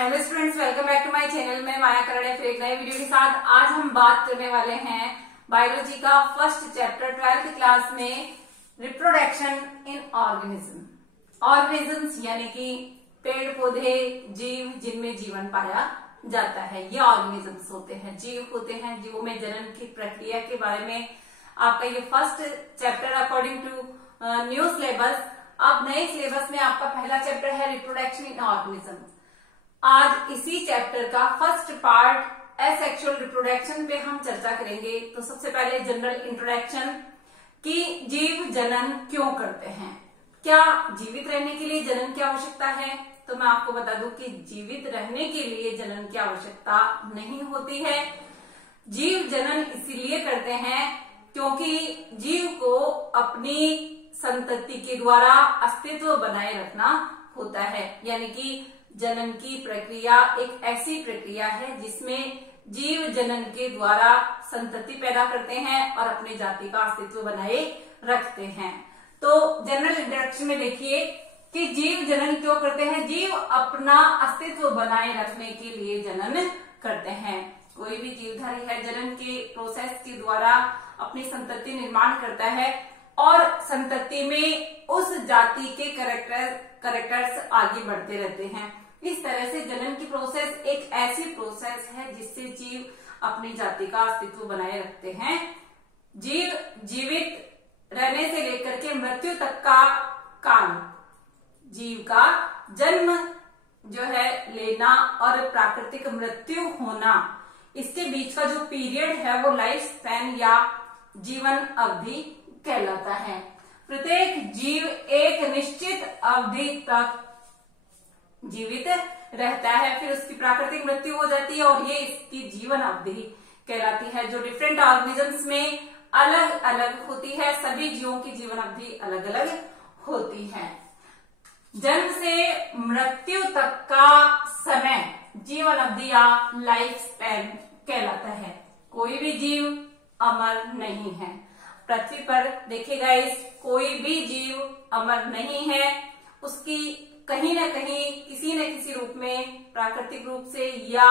Hello students, welcome back to my channel. मैं माया करड़े फिर एक नए वीडियो के साथ। आज हम बात करने वाले हैं बायोलॉजी का फर्स्ट चैप्टर 12th क्लास में रिप्रोडक्शन इन ऑर्गेनिजम्स यानी कि पेड़ पौधे, जीव जिनमें जीवन पाया जाता है, ये ऑर्गेनिजम्स होते हैं, जीव होते हैं। जीवों में जनन की प्रक्रिया के बारे में आपका ये first chapter according to new syllabus. अब नए सिलेबस में आपका पहला चैप्टर है रिप्रोडक्शन इन ऑर्गेनिज्म। आज इसी चैप्टर का फर्स्ट पार्ट एसेक्सुअल रिप्रोडक्शन पे हम चर्चा करेंगे। तो सबसे पहले जनरल इंट्रोडक्शन कि जीव जनन क्यों करते हैं, क्या जीवित रहने के लिए जनन की आवश्यकता है। तो मैं आपको बता दूं कि जीवित रहने के लिए जनन की आवश्यकता नहीं होती है। जीव जनन इसीलिए करते हैं क्योंकि जीव को अपनी संतति के द्वारा अस्तित्व बनाए रखना होता है। यानी कि जनन की प्रक्रिया एक ऐसी प्रक्रिया है जिसमें जीव जनन के द्वारा संतति पैदा करते हैं और अपनी जाति का अस्तित्व बनाए रखते हैं। तो जनरल इंट्रोडक्शन में देखिए कि जीव जनन क्यों करते हैं। जीव अपना अस्तित्व बनाए रखने के लिए जनन करते हैं। कोई भी जीवधारी है जनन के प्रोसेस के द्वारा अपनी संतति निर्माण करता है और संतति में उस जाति के कैरेक्टर्स आगे बढ़ते रहते हैं। इस तरह से जनन की प्रोसेस एक ऐसी प्रोसेस है जिससे जीव अपनी जाति का अस्तित्व बनाए रखते हैं। जीव जीवित रहने से लेकर के मृत्यु तक का काल, जीव का जन्म जो है लेना और प्राकृतिक मृत्यु होना, इसके बीच का जो पीरियड है वो लाइफ स्पैन या जीवन अवधि कहलाता है। प्रत्येक जीव एक निश्चित अवधि तक जीवित रहता है, फिर उसकी प्राकृतिक मृत्यु हो जाती है और ये इसकी जीवन अवधि कहलाती है, जो डिफरेंट ऑर्गेनिजम्स में अलग अलग होती है। सभी जीवों की जीवन अवधि अलग अलग होती है। जन्म से मृत्यु तक का समय जीवन अवधि या लाइफ स्पैन कहलाता है। कोई भी जीव अमर नहीं है पृथ्वी पर। देखिएगा, कोई भी जीव अमर नहीं है। उसकी कहीं न कहीं किसी न किसी रूप में, प्राकृतिक रूप से या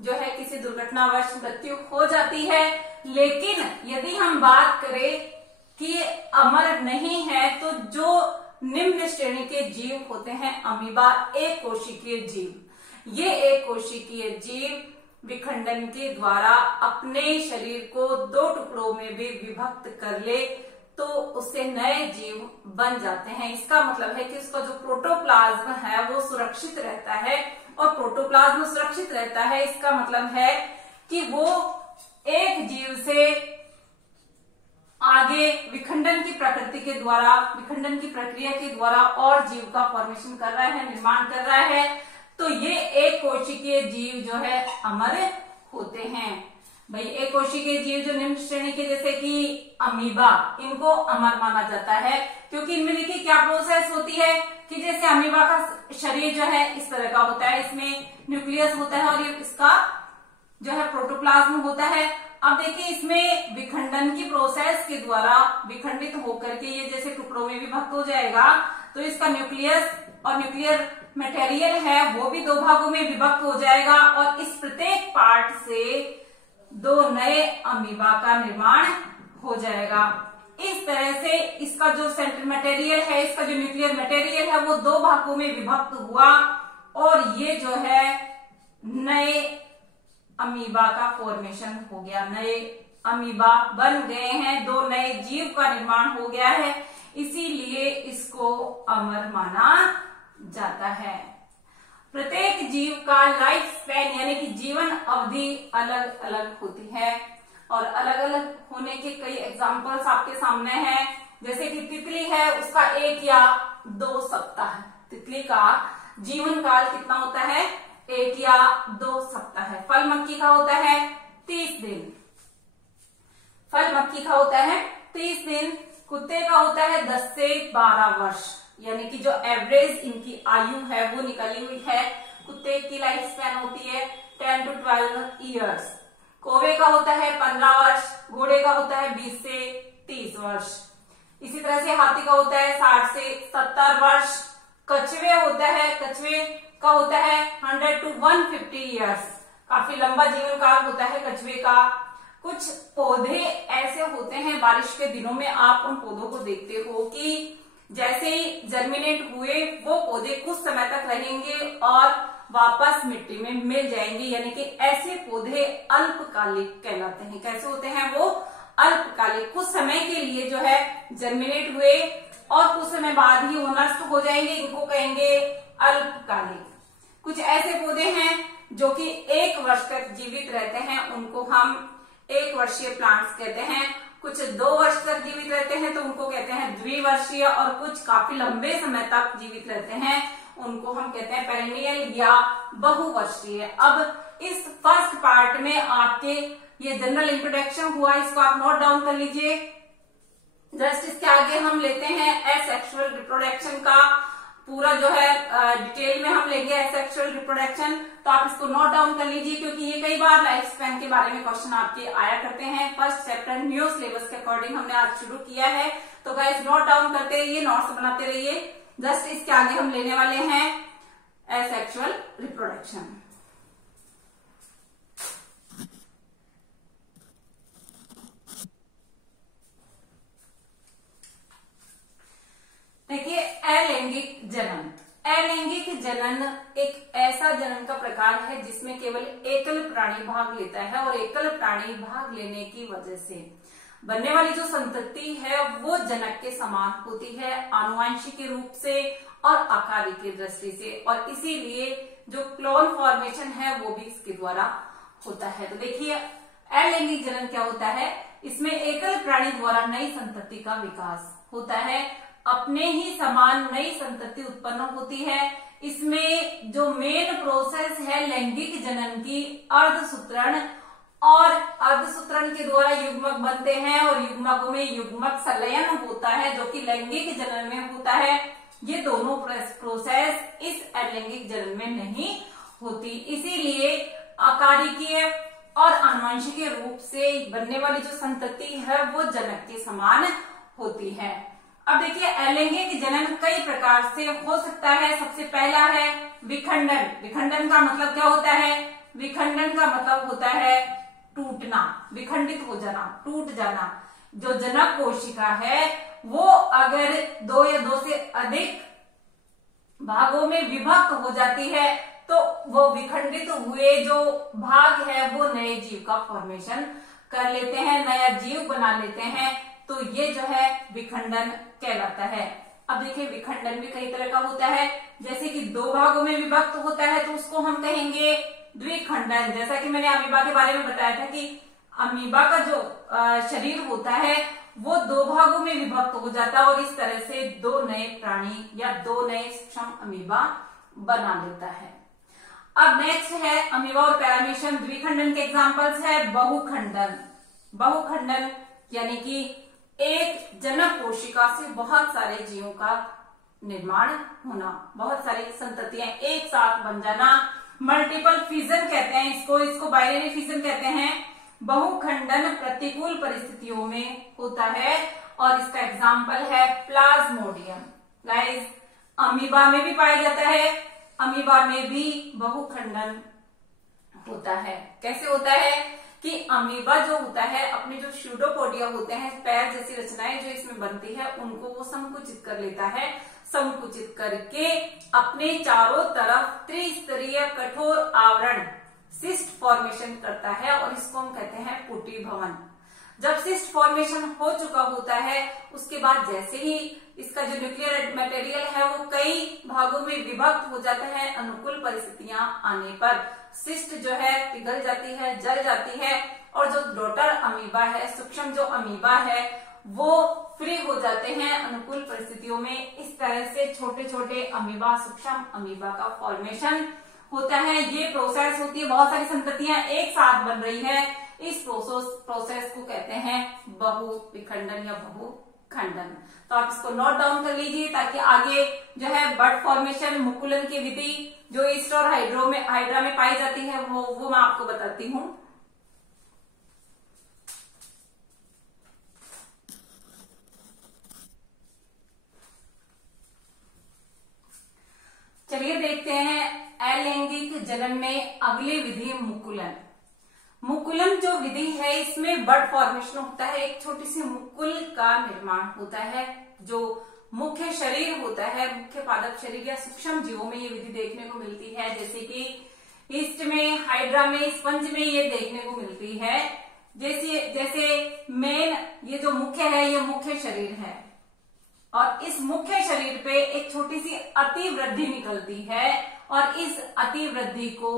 जो है किसी दुर्घटनावश मृत्यु हो जाती है। लेकिन यदि हम बात करें कि अमर नहीं है तो जो निम्न श्रेणी के जीव होते हैं, अमीबा, एक कोशिकीय जीव। ये एक कोशिकीय जीव विखंडन के द्वारा अपने शरीर को दो टुकड़ों में भी विभक्त कर ले तो उससे नए जीव बन जाते हैं। इसका मतलब है कि उसका जो प्रोटोप्लाज्म है वो सुरक्षित रहता है, और प्रोटोप्लाज्म सुरक्षित रहता है इसका मतलब है कि वो एक जीव से आगे विखंडन की प्रकृति के द्वारा, विखंडन की प्रक्रिया के द्वारा और जीव का फॉर्मेशन कर रहा है, निर्माण कर रहा है। तो ये एक कोशिकीय जीव जो है अमर होते हैं। भाई एक कोशिकीय जीव जो निम्न श्रेणी के जैसे कि अमीबा, इनको अमर माना जाता है क्योंकि इनमें देखिए क्या प्रोसेस होती है कि जैसे अमीबा का शरीर जो है इस तरह का होता है, इसमें न्यूक्लियस होता है और ये इसका जो है प्रोटोप्लाज्म होता है। अब देखिए इसमें विखंडन की प्रोसेस के द्वारा विखंडित होकर के ये जैसे टुकड़ों में विभक्त हो जाएगा, तो इसका न्यूक्लियस और न्यूक्लियर मटेरियल है वो भी दो भागों में विभक्त हो जाएगा और इस प्रत्येक पार्ट से दो नए अमीबा का निर्माण हो जाएगा। इस तरह से इसका जो सेंट्रल मटेरियल है, इसका जो न्यूक्लियर मटेरियल है वो दो भागों में विभक्त हुआ और ये जो है नए अमीबा का फॉर्मेशन हो गया, नए अमीबा बन गए हैं, दो नए जीव का निर्माण हो गया है। इसीलिए इसको अमर माना जाता है। प्रत्येक जीव का लाइफ स्पैन यानी कि जीवन अवधि अलग अलग होती है और अलग अलग होने के कई एग्जांपल्स आपके सामने हैं। जैसे कि तितली है, उसका 1 या 2 सप्ताह, तितली का जीवन काल कितना होता है, 1 या 2 सप्ताह है। फल मक्खी का होता है 30 दिन, फल मक्खी का होता है 30 दिन। कुत्ते का होता है 10 से 12 वर्ष, यानी कि जो एवरेज इनकी आयु है वो निकली हुई है। कुत्ते की लाइफ स्पैन होती है 10 to 12 ईयर्स। कौवे का होता है 15 वर्ष, घोड़े का होता है 20 से 30 वर्ष। इसी तरह से हाथी का होता है 60 से 70 वर्ष। कछुए होता है, कछुए का होता है 100 to 150 ईयर्स, काफी लंबा जीवन काल होता है कछुए का। कुछ पौधे ऐसे होते हैं बारिश के दिनों में आप उन पौधों को देखते हो कि जैसे ही जर्मिनेट हुए वो पौधे कुछ समय तक रहेंगे और वापस मिट्टी में मिल जाएंगे, यानी कि ऐसे पौधे अल्पकालिक कहलाते हैं। कैसे होते हैं वो? अल्पकालिक, कुछ समय के लिए जो है जर्मिनेट हुए और कुछ समय बाद ही वो नष्ट हो जाएंगे, इनको कहेंगे अल्पकालिक। कुछ ऐसे पौधे हैं जो कि 1 वर्ष तक जीवित रहते हैं, उनको हम 1 वर्षीय प्लांट्स कहते हैं। कुछ 2 वर्ष तक जीवित रहते हैं तो उनको कहते हैं द्विवर्षीय, और कुछ काफी लंबे समय तक जीवित रहते हैं उनको हम कहते हैं पेरेनियल या बहुवर्षीय। अब इस फर्स्ट पार्ट में आपके ये जनरल इंट्रोडक्शन हुआ, इसको आप नोट डाउन कर लीजिए। जस्ट इसके आगे हम लेते हैं एसेक्सुअल रिप्रोडक्शन का पूरा जो है डिटेल में हम लेंगे एसेक्सुअल रिप्रोडक्शन, तो आप इसको नोट डाउन कर लीजिए क्योंकि ये कई बार लाइफ स्पैन के बारे में क्वेश्चन आपके आया करते हैं। फर्स्ट चैप्टर न्यू सिलेबस के अकॉर्डिंग हमने आज शुरू किया है, तो गाइस नोट डाउन करते रहिए, नोट्स बनाते रहिए। जस्ट इसके आगे हम लेने वाले हैं एसेक्सुअल रिप्रोडक्शन। देखिए, अलैंगिक जनन। अलैंगिक जनन एक ऐसा जनन का प्रकार है जिसमें केवल एकल प्राणी भाग लेता है, और एकल प्राणी भाग लेने की वजह से बनने वाली जो संतति है वो जनक के समान होती है आनुवंशिक रूप से और आकार की दृष्टि से, और इसीलिए जो क्लोन फॉर्मेशन है वो भी इसके द्वारा होता है। तो देखिए, अलैंगिक जनन क्या होता है? इसमें एकल प्राणी द्वारा नई संतति का विकास होता है, अपने ही समान नई संतति उत्पन्न होती है। इसमें जो मेन प्रोसेस है लैंगिक जनन की, अर्धसूत्रण, और अर्धसूत्रण के द्वारा युग्मक बनते हैं और युग्मकों में युग्मक संलयन होता है जो कि लैंगिक जनन में होता है। ये दोनों प्रोसेस इस अलैंगिक जनन में नहीं होती, इसीलिए आकारिकीय और आनुवंशिक रूप से बनने वाली जो संतति है वो जनक के समान होती है। अब देखिए, अलैंगिक जनन कई प्रकार से हो सकता है। सबसे पहला है विखंडन। विखंडन का मतलब क्या होता है? विखंडन का मतलब होता है टूटना, विखंडित हो जाना, टूट जाना। जो जनक कोशिका है वो अगर 2 या 2 से अधिक भागों में विभक्त हो जाती है तो वो विखंडित हुए जो भाग है वो नए जीव का फॉर्मेशन कर लेते हैं, नया जीव बना लेते हैं, तो ये जो है विखंडन कहलाता है। अब देखिए, विखंडन भी कई तरह का होता है, जैसे कि 2 भागों में विभक्त होता है तो उसको हम कहेंगे द्विखंडन। जैसा कि मैंने अमीबा के बारे में बताया था कि अमीबा का जो शरीर होता है वो 2 भागों में विभक्त हो जाता है और इस तरह से 2 नए प्राणी या 2 नए सूक्ष्म अमीबा बना लेता है। अब नेक्स्ट है अमीबा और पैरामीशियम। द्विखंडन के एग्जांपल्स है बहुखंडन। बहुखंडन यानी कि एक जनक कोशिका से बहुत सारे जीवों का निर्माण होना, बहुत सारी संततियां एक साथ बन जाना, मल्टीपल फिजन कहते हैं इसको बाइनरी फिजन कहते हैं। बहुखंडन प्रतिकूल परिस्थितियों में होता है और इसका एग्जाम्पल है प्लाज्मोडियम। गाइस, अमीबा में भी पाया जाता है, अमीबा में भी बहुखंडन होता है। कैसे होता है कि अमीबा जो होता है अपने जो स्यूडोपोडिया होते हैं, पैर जैसी रचनाएं जो इसमें बनती है उनको वो संकुचित कर लेता है। संकुचित करके अपने चारों तरफ त्रिस्तरीय कठोर आवरण सिस्ट फॉर्मेशन करता है और इसको हम कहते हैं पुटी भवन। जब सिस्ट फॉर्मेशन हो चुका होता है उसके बाद जैसे ही इसका जो न्यूक्लियर मटेरियल है वो कई भागों में विभक्त हो जाता है, अनुकूल परिस्थितियां आने पर सिस्ट जो है पिघल जाती है, जल जाती है और जो डॉटर अमीबा है, सूक्ष्म जो अमीबा है वो फ्री हो जाते हैं अनुकूल परिस्थितियों में। इस तरह से छोटे छोटे अमीबा, सूक्ष्म अमीबा का फॉर्मेशन होता है। ये प्रोसेस होती है, बहुत सारी संततियां एक साथ बन रही है, इस प्रोसेस को कहते हैं बहुविखंडन या बहुखंडन। तो आप इसको नोट डाउन कर लीजिए ताकि आगे जो है बड फॉर्मेशन, मुकुलन की विधि जो ईस्ट और हाइड्रा में पाई जाती है वो मैं आपको बताती हूँ। चलिए देखते हैं जनन में अगली विधि मुकुलन। मुकुलन जो विधि है इसमें बड फॉर्मेशन होता है, एक छोटी सी मुकुल का निर्माण होता है। जो मुख्य शरीर होता है, मुख्य पादप शरीर या सूक्ष्म जीवों में ये विधि देखने को मिलती है, जैसे कि ईस्ट में, हाइड्रा में, स्पंज में ये देखने को मिलती है। जैसे मेन ये जो मुख्य है ये मुख्य शरीर है और इस मुख्य शरीर पे एक छोटी सी अतिवृद्धि निकलती है और इस अतिवृद्धि को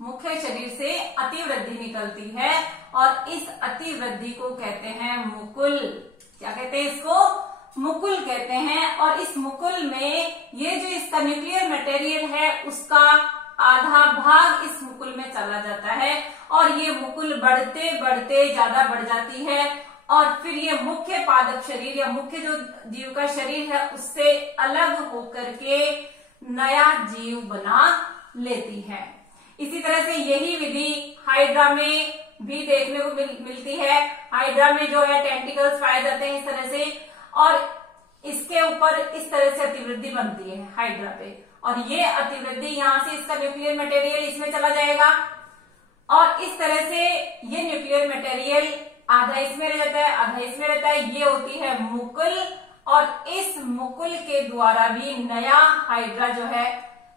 मुख्य शरीर से अतिवृद्धि निकलती है और इस अतिवृद्धि को कहते हैं मुकुल। क्या कहते हैं इसको? मुकुल कहते हैं। और इस मुकुल में ये जो इसका न्यूक्लियर मटेरियल है उसका आधा भाग इस मुकुल में चला जाता है और ये मुकुल बढ़ते बढ़ते ज्यादा बढ़ जाती है और फिर ये मुख्य पादप शरीर या मुख्य जो जीव का शरीर है उससे अलग होकर के नया जीव बना लेती है। इसी तरह से यही विधि हाइड्रा में भी देखने को मिलती है। हाइड्रा में जो है टेंटिकल्स पाए जाते हैं इस तरह से और इसके ऊपर इस तरह से अतिवृद्धि बनती है हाइड्रा पे और ये अतिवृद्धि यहाँ से इसका न्यूक्लियर मटेरियल इसमें चला जाएगा और इस तरह से ये न्यूक्लियर मटेरियल आधा इसमें रह जाता है, आधा इसमें रहता है। ये होती है मुकुल और इस मुकुल के द्वारा भी नया हाइड्रा जो है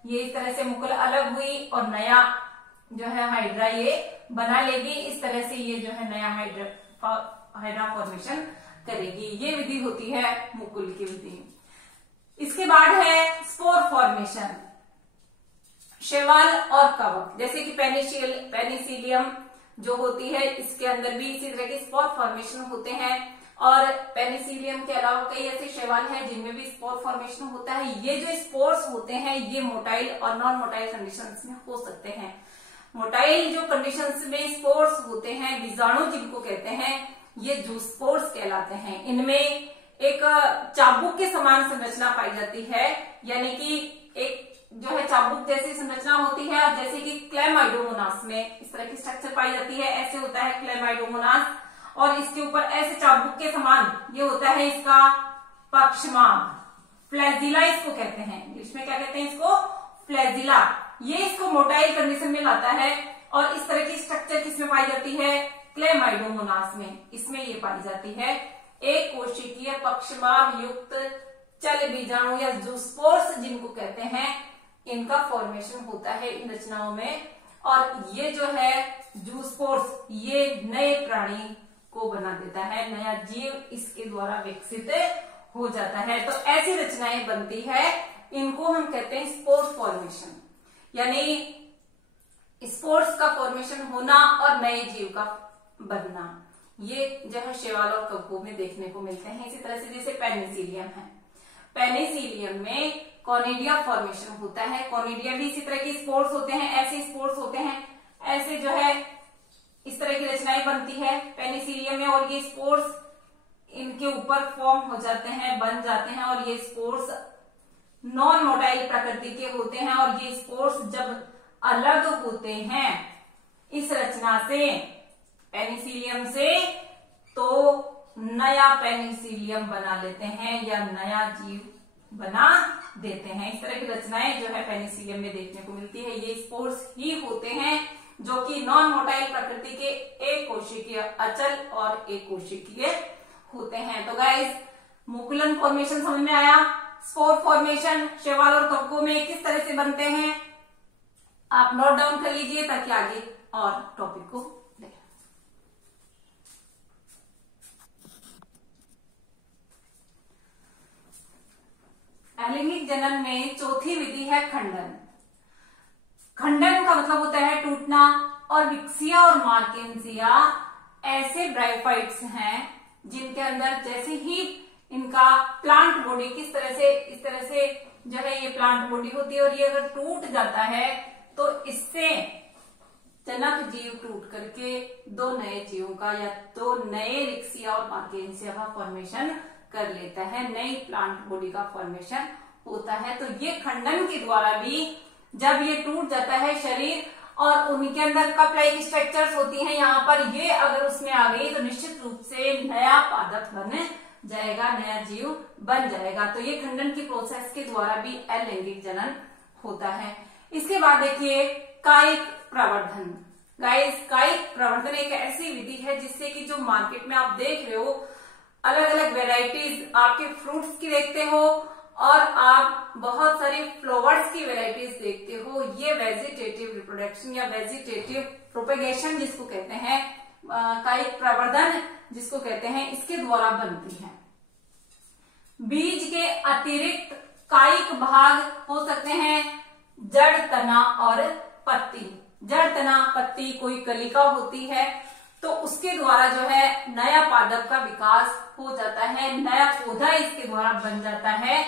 ये इस तरह से मुकुल अलग हुई और नया जो है हाइड्रा ये बना लेगी। इस तरह से ये जो है नया हाइड्रा फॉर्मेशन करेगी। ये विधि होती है मुकुल की विधि। इसके बाद है स्पोर फॉर्मेशन, शैवाल और कवक। जैसे कि पेनिसिलियम जो होती है इसके अंदर भी इसी तरह के स्पोर फॉर्मेशन होते हैं और पेनिसिलियम के अलावा कई ऐसे शैवाल हैं जिनमें भी स्पोर फॉर्मेशन होता है। ये जो स्पोर्स होते हैं ये मोटाइल और नॉन मोटाइल कंडीशंस में हो सकते हैं। मोटाइल जो कंडीशंस में स्पोर्स होते हैं, बीजाणु जिनको कहते हैं, ये जूस्पोर्स कहलाते हैं। इनमें एक चाबुक के समान संरचना पाई जाती है, यानी कि एक जो है चाबुक जैसी संरचना होती है। जैसे कि क्लेमाइडोमोनास में इस तरह की स्ट्रक्चर पाई जाती है, ऐसे होता है क्लेमाइडोमोनास और इसके ऊपर ऐसे चाबुक के समान ये होता है इसका पक्षमार्ग, फ्लैजिला इसको कहते हैं। इंग्लिश में क्या कहते हैं इसको? फ्लैजिला। ये इसको मोटाइल कंडीशन में लाता है और इस तरह की स्ट्रक्चर किसमें पाई जाती है? क्लेमाइडोमोनास में। इसमें ये पाई जाती है एक कोशिकीय पक्षमार्ग युक्त चल बीजाणु या जूस्पोर्स जिनको कहते हैं, इनका फॉर्मेशन होता है इन रचनाओं में। और ये जो है जूस्पोर्स ये नए प्राणी को बना देता है, नया जीव इसके द्वारा विकसित हो जाता है। तो ऐसी रचनाएं बनती है, इनको हम कहते हैं स्पोर फॉर्मेशन, यानी स्पोर्स का फॉर्मेशन होना और नए जीव का बनना। ये जो है शैवाल और कवकों में देखने को मिलते हैं। इसी तरह से जैसे पेनिसिलियम है, पेनिसिलियम में कॉनिडिया फॉर्मेशन होता है। कॉनिडिया भी इसी तरह के स्पोर्स होते हैं, ऐसे स्पोर्स होते हैं, ऐसे जो है इस तरह की रचनाएं बनती है पेनिसिलियम में और ये स्पोर्स इनके ऊपर फॉर्म हो जाते हैं, बन जाते हैं और ये स्पोर्स नॉन मोटाइल प्रकृति के होते हैं। और ये स्पोर्स जब अलग होते हैं इस रचना से, पेनिसिलियम से, तो नया पेनिसिलियम बना लेते हैं या नया जीव बना देते हैं। इस तरह की रचनाएं जो है पेनिसिलियम में देखने को मिलती है। ये स्पोर्स ही होते हैं जो कि नॉन मोटाइल प्रकृति के एक कोशिकीय अचल और एक कोशिकीय होते हैं। तो गाइस मुकुलन फॉर्मेशन समझ में आया। स्पोर फॉर्मेशन शैवाल और कवकों में किस तरह से बनते हैं आप नोट डाउन कर लीजिए ताकि आगे और टॉपिक को देखें। अलैंगिक जनन में चौथी विधि है खंडन। खंडन का मतलब होता है टूटना और विक्सिया और मार्केंसिया ऐसे ब्रायोफाइट्स हैं जिनके अंदर जैसे ही इनका प्लांट बॉडी किस तरह से इस तरह से जो है ये प्लांट बॉडी होती है और ये अगर टूट जाता है तो इससे जनक जीव टूट करके दो नए जीवों का या दो नए विक्सिया और मार्केंसिया का फॉर्मेशन कर लेता है, नई प्लांट बॉडी का फॉर्मेशन होता है। तो ये खंडन के द्वारा भी जब ये टूट जाता है शरीर और उनके अंदर कप लाइक स्ट्रक्चर्स होती हैं यहाँ पर, ये अगर उसमें आ गई तो निश्चित रूप से नया पादप बन जाएगा, नया जीव बन जाएगा। तो ये खंडन की प्रोसेस के द्वारा भी अलैंगिक जनन होता है। इसके बाद देखिए कायिक प्रवर्धन। गाइस, कायिक प्रवर्धन एक ऐसी विधि है जिससे कि जो मार्केट में आप देख रहे हो अलग अलग वेराइटीज आपके फ्रूट्स की देखते हो और आप बहुत सारी फ्लावर्स की वेराइटीज देखते हो, ये वेजिटेटिव रिप्रोडक्शन या वेजिटेटिव प्रोपेगेशन जिसको कहते हैं, कायिक प्रवर्धन जिसको कहते हैं, इसके द्वारा बनती है। बीज के अतिरिक्त कायिक भाग हो सकते हैं जड़, तना और पत्ती। जड़, तना, पत्ती, कोई कलिका होती है तो उसके द्वारा जो है नया पादप का विकास हो जाता है, नया पौधा इसके द्वारा बन जाता है।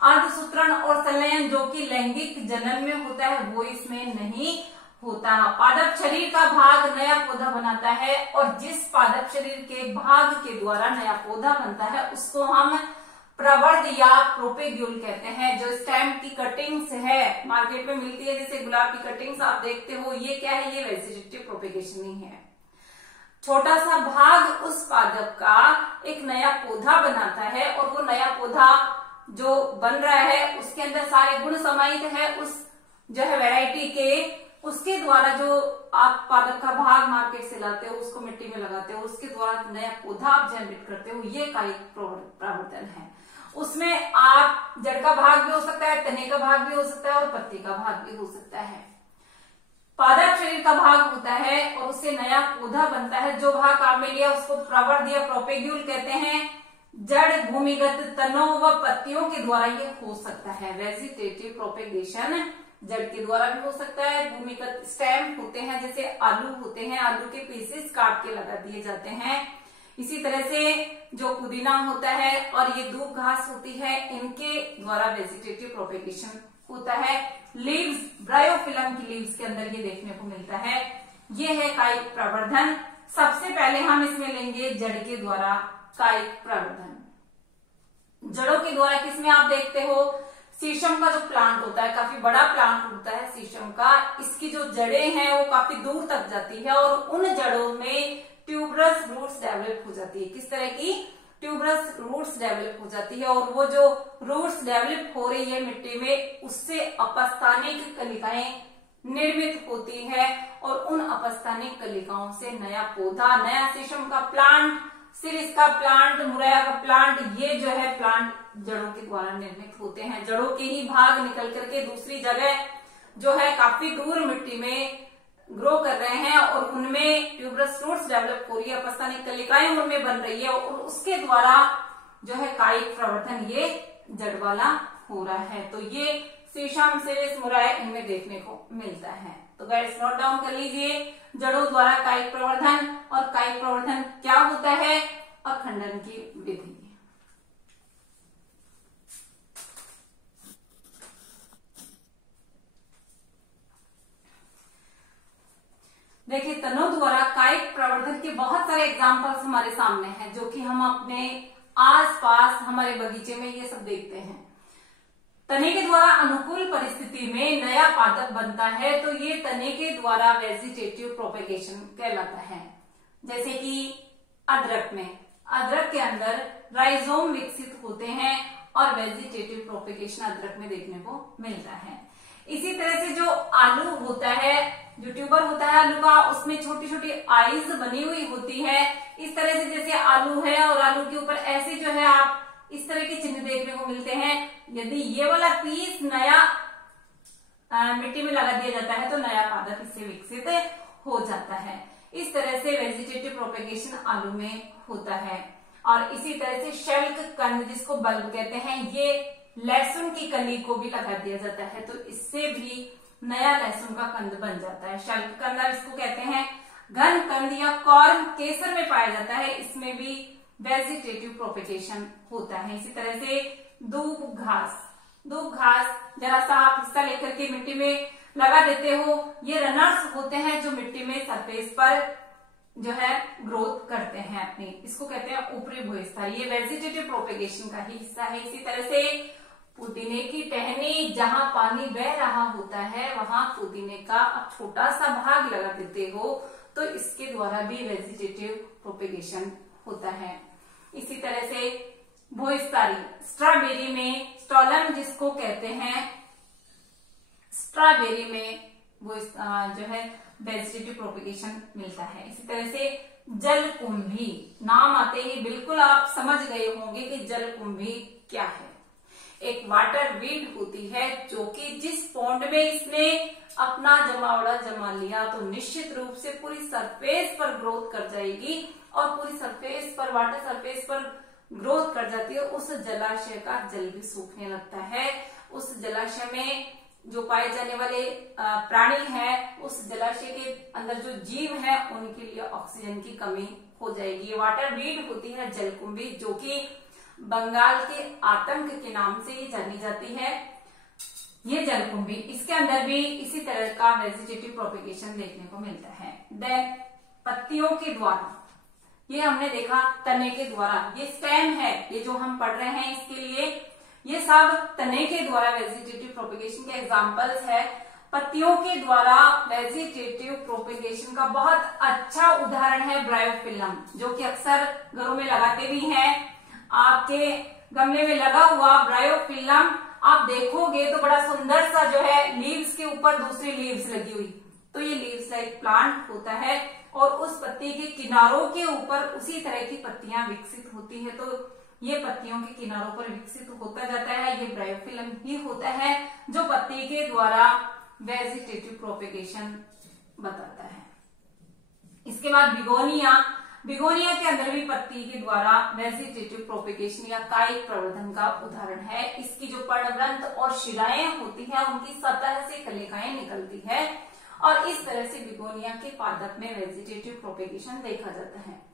अर्धसूत्रण और संलयन जो कि लैंगिक जनन में होता है वो इसमें नहीं होता। पादप शरीर का भाग नया पौधा बनाता है और जिस पादप शरीर के भाग के द्वारा नया पौधा बनता है उसको हम प्रवर्ध या प्रोपेग्यूल कहते हैं। जो स्टेम की कटिंग्स है मार्केट में मिलती है, जैसे गुलाब की कटिंग्स आप देखते हो, ये क्या है, ये वेजिटेटिव प्रोपेगेशन ही है। छोटा सा भाग उस पादप का एक नया पौधा बनाता है और वो नया पौधा जो बन रहा है उसके अंदर सारे गुण समाहित है उस जो है वैरायटी के, उसके द्वारा जो आप पादप का भाग मार्केट से लाते हो, उसको मिट्टी में लगाते हो, उसके द्वारा नया पौधा आप जनरेट करते हो, ये कायिक प्रवर्धन है। उसमें आप जड़ का भाग भी हो सकता है, तने का भाग भी हो सकता है और पत्ती का भाग भी हो सकता है। पादप शरीर का भाग होता है और उससे नया पौधा बनता है। जो भाग काम में लिया उसको प्रवर्ध या प्रोपेग्यूल कहते हैं। जड़, भूमिगत तनों व पत्तियों के द्वारा ये हो सकता है। वेजिटेटिव प्रोपेगेशन जड़ के द्वारा भी हो सकता है। भूमिगत स्टेम होते हैं, जैसे आलू होते हैं, आलू के पीसेस काट के लगा दिए जाते हैं। इसी तरह से जो पुदीना होता है और ये दूब घास होती है, इनके द्वारा वेजिटेटिव प्रोपेगेशन होता है। लीव्स, ब्रायोफिलम की लीव्स के अंदर ये देखने को मिलता है। ये है कायिक प्रवर्धन। सबसे पहले हम इसमें लेंगे जड़ के द्वारा कायिक प्रवर्धन। जड़ों के द्वारा किसमें आप देखते हो, शीशम का जो प्लांट होता है, काफी बड़ा प्लांट होता है शीशम का, इसकी जो जड़ें हैं वो काफी दूर तक जाती है और उन जड़ों में ट्यूबरस रूट्स डेवलप हो जाती है। किस तरह की ट्यूबरस रूट्स डेवलप हो जाती है और वो जो रूट्स डेवलप हो रही है मिट्टी में, उससे अपस्थानिक कलिकाएं निर्मित होती है और उन अपस्थानिक कलिकाओं से नया पौधा, नया शीशम का प्लांट, सिरिस का प्लांट, मुरैया का प्लांट, ये जो है प्लांट जड़ों के द्वारा निर्मित होते हैं। जड़ों के ही भाग निकल करके दूसरी जगह जो है काफी दूर मिट्टी में ग्रो कर रहे हैं और उनमें ट्यूबरस रूट्स डेवलप हो रही है, अपस्थानिक कलिकाएं उनमें बन रही है और उसके द्वारा जो है कायिक प्रवर्धन ये जड़ वाला हो रहा है। तो ये शीशम, सिरिस, मुरैया इनमें देखने को मिलता है। तो गाइस नोट डाउन कर लीजिए, जड़ों द्वारा कायिक प्रवर्धन। और कायिक प्रवर्धन क्या होता है, अखंडन की विधि। देखिए तनों द्वारा कायिक प्रवर्धन के बहुत सारे एग्जाम्पल्स हमारे सामने हैं जो कि हम अपने आसपास हमारे बगीचे में ये सब देखते हैं। तने के द्वारा अनुकूल परिस्थिति में नया पादप बनता है तो ये तने के द्वारा वेजिटेटिव प्रोपेगेशन कहलाता है। जैसे कि अदरक में, अदरक के अंदर राइजोम विकसित होते हैं और वेजिटेटिव प्रोपेगेशन अदरक में देखने को मिलता है। इसी तरह से जो आलू होता है, जो ट्यूबर होता है आलू का, उसमें छोटी छोटी आईज बनी हुई होती है। इस तरह से जैसे आलू है और आलू के ऊपर ऐसे जो है आप इस तरह के चिन्ह देखने को मिलते हैं। यदि ये वाला पीस नया मिट्टी में लगा दिया जाता है तो नया पादप इससे विकसित हो जाता है। इस तरह से वेजिटेटिव प्रोपेगेशन आलू में होता है। और इसी तरह से शल्क कंद जिसको बल्ब कहते हैं, ये लहसुन की कली को भी लगा दिया जाता है तो इससे भी नया लहसुन का कंद बन जाता है। शल्क कंद इसको कहते हैं। घन कंद या कॉर्न केसर में पाया जाता है, इसमें भी वेजिटेटिव प्रोपेगेशन होता है। इसी तरह से दूब घास, दूब घास जरा सा आप हिस्सा लेकर के मिट्टी में लगा देते हो, ये रनर्स होते हैं जो मिट्टी में सरफेस पर जो है ग्रोथ करते हैं अपनी, इसको कहते हैं ऊपरी भूस्तर। ये वेजिटेटिव प्रोपेगेशन का ही हिस्सा है। इसी तरह से पुदीने की टहनी, जहां पानी बह रहा होता है वहां पुदीने का छोटा सा भाग लगा देते हो तो इसके द्वारा भी वेजिटेटिव प्रोपेगेशन होता है। इसी तरह से भूस्थारी। स्ट्रॉबेरी में स्टोलन जिसको कहते हैं, स्ट्रॉबेरी में वो जो है वेजिटेटिव प्रोपेगेशन मिलता है। इसी तरह से जलकुंभी, नाम आते ही बिल्कुल आप समझ गए होंगे कि जलकुंभी क्या है। एक वाटर वीड होती है जो कि जिस पॉन्ड में इसने अपना जमावड़ा जमा लिया तो निश्चित रूप से पूरी सरफेस पर ग्रोथ कर जाएगी और पूरी सरफेस पर, वाटर सरफेस पर ग्रोथ कर जाती है। उस जलाशय का जल भी सूखने लगता है। उस जलाशय में जो पाए जाने वाले प्राणी हैं, उस जलाशय के अंदर जो जीव हैं, उनके लिए ऑक्सीजन की कमी हो जाएगी। ये वाटर वीड होती है जलकुंभी, जो कि बंगाल के आतंक के नाम से ये जानी जाती है। ये जलकुंभी, इसके अंदर भी इसी तरह का वेजिटेटिव प्रोपेगेशन देखने को मिलता है। देन पत्तियों के द्वारा, ये हमने देखा तने के द्वारा, ये स्टेम है, ये जो हम पढ़ रहे हैं इसके लिए ये सब तने के द्वारा वेजिटेटिव प्रोपेगेशन के एग्जांपल्स है। पत्तियों के द्वारा वेजिटेटिव प्रोपेगेशन का बहुत अच्छा उदाहरण है ब्रायोफिलम, जो कि अक्सर घरों में लगाते भी हैं। आपके गमले में लगा हुआ ब्रायोफिलम आप देखोगे तो बड़ा सुंदर सा जो है लीव्स के ऊपर दूसरी लीव्स लगी हुई, तो ये लीव्स लाइक प्लांट होता है और उस पत्ती के किनारों के ऊपर उसी तरह की पत्तियां विकसित होती है। तो ये पत्तियों के किनारों पर विकसित होता जाता है, ये ब्रायोफिलम ही होता है जो पत्ती के द्वारा वेजिटेटिव प्रोपेगेशन बताता है। इसके बाद बिगोनिया, बिगोनिया के अंदर भी पत्ती के द्वारा वेजिटेटिव प्रोपेगेशन या कायिक प्रवर्धन का उदाहरण है। इसकी जो पर्णवृंत और शिराएं होती है उनकी सतह से कलिकाएं निकलती है और इस तरह से बिगोनिया के पादप में वेजिटेटिव प्रोपेगेशन देखा जाता है।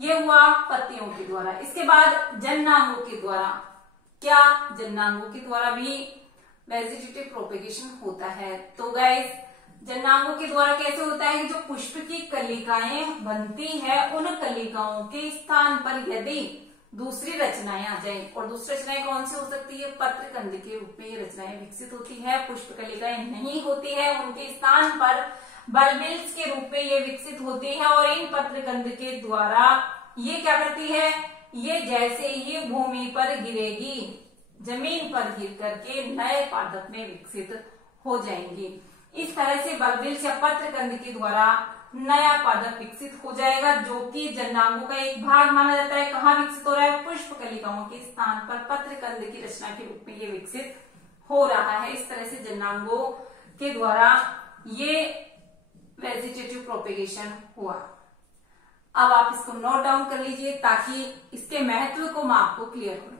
ये हुआ पत्तियों के द्वारा। इसके बाद जन्नांगों के द्वारा, क्या जन्नांगों के द्वारा भी वेजिटेटिव प्रोपेगेशन होता है? तो गाइस जन्नांगों के द्वारा कैसे होता है कि जो पुष्प की कलिकाएं बनती है उन कलिकाओं के स्थान पर यदि दूसरी रचनाएं आ जाए, और दूसरी रचनाएं कौन सी हो सकती है? पत्रकंद के रूप में ये रचनाएं विकसित होती है। पुष्प कलिकाएं नहीं होती है, उनके स्थान पर बल्बिल्स के रूप में ये विकसित होती है और इन पत्रकंद के द्वारा ये क्या करती है? ये जैसे ही भूमि पर गिरेगी, जमीन पर गिर करके नए पादप में विकसित हो जाएंगी। इस तरह से बल्बिल्स या पत्रकंद के द्वारा नया पादप विकसित हो जाएगा, जो कि जन्नांगों का एक भाग माना जाता है। कहाँ विकसित हो रहा है? पुष्प कलिकाओं के स्थान पर पत्रकंद की रचना के रूप में ये विकसित हो रहा है। इस तरह से जन्नांगों के द्वारा ये वेजिटेटिव प्रोपेगेशन हुआ। अब आप इसको नोट डाउन कर लीजिए ताकि इसके महत्व को मैं आपको क्लियर करूं।